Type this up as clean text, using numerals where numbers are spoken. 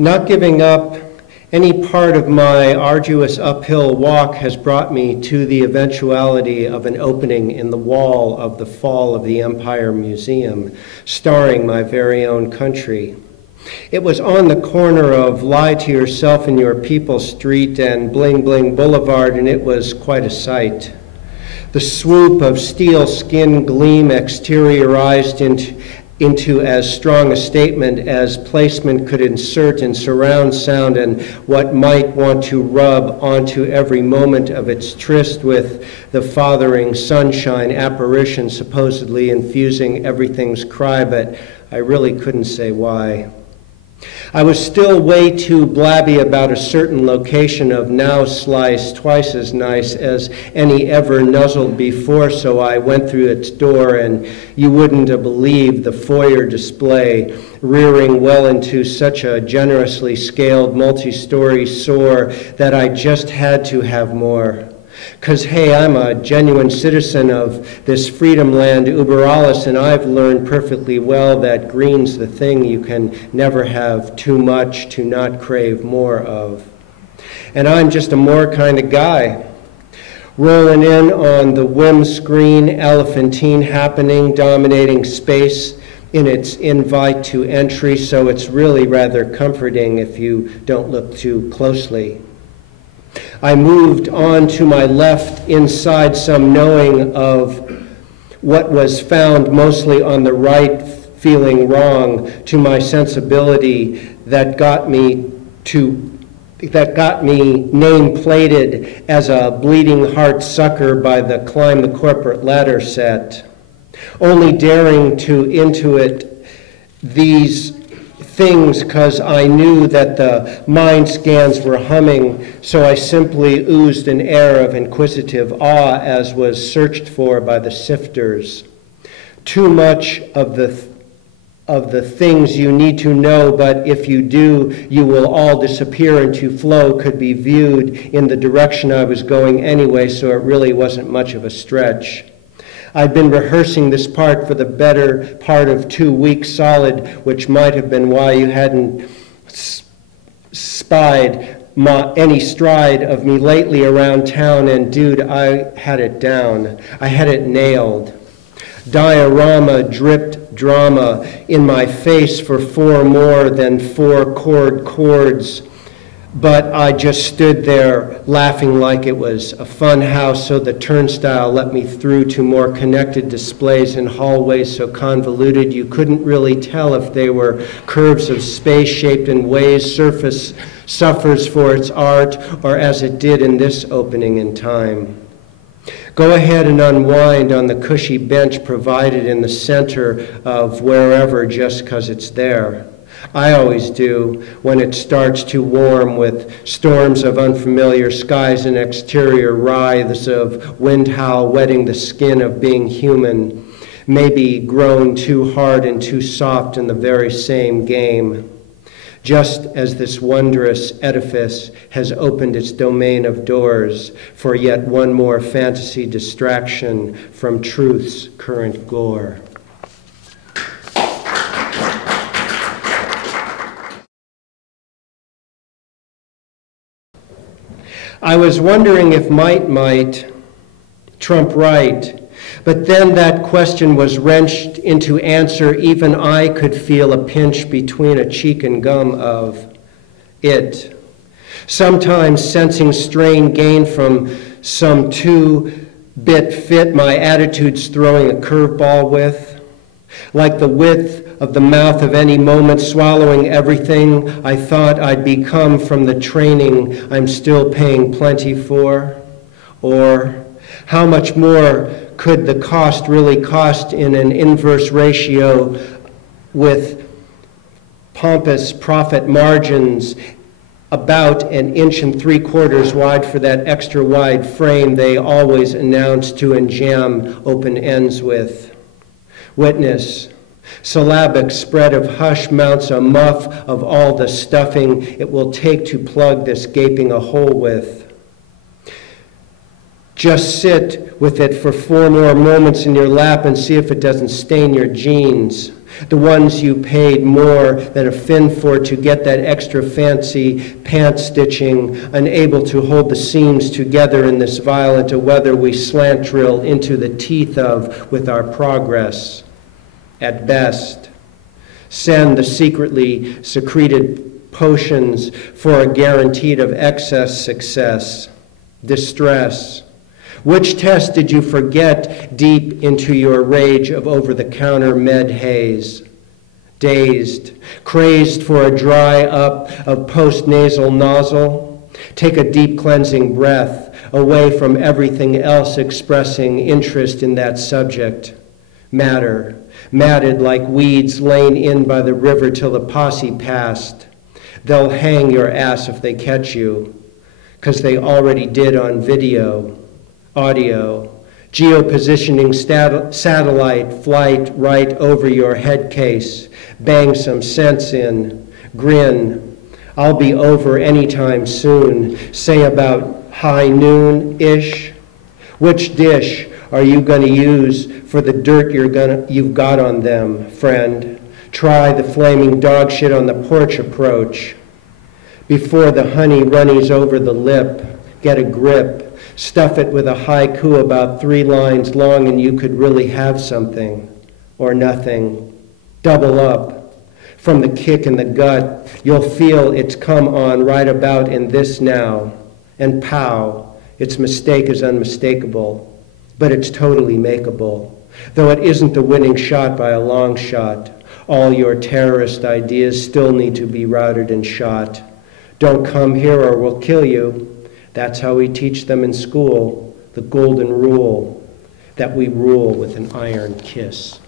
Not giving up any part of my arduous uphill walk has brought me to the eventuality of an opening in the wall of the Fall of the Empire Museum, starring my very own country. It was on the corner of Lie to Yourself and Your People Street and Bling Bling Boulevard, and it was quite a sight. The swoop of steel skin gleam exteriorized into as strong a statement as placement could insert in surround sound and what might want to rub onto every moment of its tryst with the fathering sunshine apparition supposedly infusing everything's cry, but I really couldn't say why. I was still way too blabby about a certain location of now slice twice as nice as any ever nuzzled before, so I went through its door, and you wouldn't have believed the foyer display, rearing well into such a generously scaled multi-story soar that I just had to have more. 'Cause, hey, I'm a genuine citizen of this freedom land uber alles, and I've learned perfectly well that green's the thing you can never have too much to not crave more of. And I'm just a more kind of guy. Rolling in on the whim screen, elephantine happening, dominating space in its invite to entry, so it's really rather comforting if you don't look too closely. I moved on to my left inside some knowing of what was found mostly on the right, feeling wrong to my sensibility that got me name-plated as a bleeding heart sucker by the Climb the Corporate Ladder set. Only daring to intuit these things because I knew that the mind scans were humming, so I simply oozed an air of inquisitive awe as was searched for by the sifters. Too much of the things you need to know, but if you do, you will all disappear into flow, could be viewed in the direction I was going anyway, so it really wasn't much of a stretch. I'd been rehearsing this part for the better part of 2 weeks solid, which might have been why you hadn't spied any stride of me lately around town, and dude, I had it down. I had it nailed. Diorama dripped drama in my face for 4 more than 4 chords. But I just stood there laughing like it was a fun house, so the turnstile let me through to more connected displays in hallways so convoluted you couldn't really tell if they were curves of space shaped in ways surface suffers for its art, or as it did in this opening in time. Go ahead and unwind on the cushy bench provided in the center of wherever just 'cause it's there. I always do when it starts to warm with storms of unfamiliar skies and exterior writhes of wind howl wetting the skin of being human, maybe grown too hard and too soft in the very same game. Just as this wondrous edifice has opened its domain of doors for yet one more fantasy distraction from truth's current gore. I was wondering if might trump right, but then that question was wrenched into answer. Even I could feel a pinch between a cheek and gum of it. Sometimes sensing strain gained from some 2-bit fit my attitude's throwing a curveball with. Like the width of the mouth of any moment, swallowing everything I thought I'd become from the training I'm still paying plenty for. Or how much more could the cost really cost in an inverse ratio with pompous profit margins about 1 3/4 wide for that extra wide frame they always announce to enjam open ends with. Witness, syllabic spread of hush mounts a muff of all the stuffing it will take to plug this gaping a hole with. Just sit with it for 4 more moments in your lap and see if it doesn't stain your jeans. the ones you paid more than a fin for to get that extra fancy pant stitching, unable to hold the seams together in this violent a weather we slant drill into the teeth of with our progress. At best, send the secretly secreted potions for a guaranteed of excess success. Distress. Which test did you forget deep into your rage of over-the-counter med haze? Dazed, crazed for a dry up of post-nasal nozzle? Take a deep cleansing breath away from everything else expressing interest in that subject. Matter, matted like weeds lain in by the river till the posse passed. They'll hang your ass if they catch you, 'cause they already did on video. Audio, geopositioning satellite flight right over your head case. Bang some sense in. Grin. I'll be over anytime soon. Say about high noon-ish. Which dish are you going to use for the dirt you've got on them, friend? Try the flaming dog shit on the porch approach. Before the honey runnies over the lip, get a grip. Stuff it with a haiku about 3 lines long and you could really have something. Or nothing. Double up. From the kick in the gut, you'll feel it's come on right about in this now. And pow, its mistake is unmistakable. But it's totally makeable. Though it isn't the winning shot by a long shot. All your terrorist ideas still need to be routed and shot. Don't come here or we'll kill you. That's how we teach them in school, the golden rule, that we rule with an iron kiss.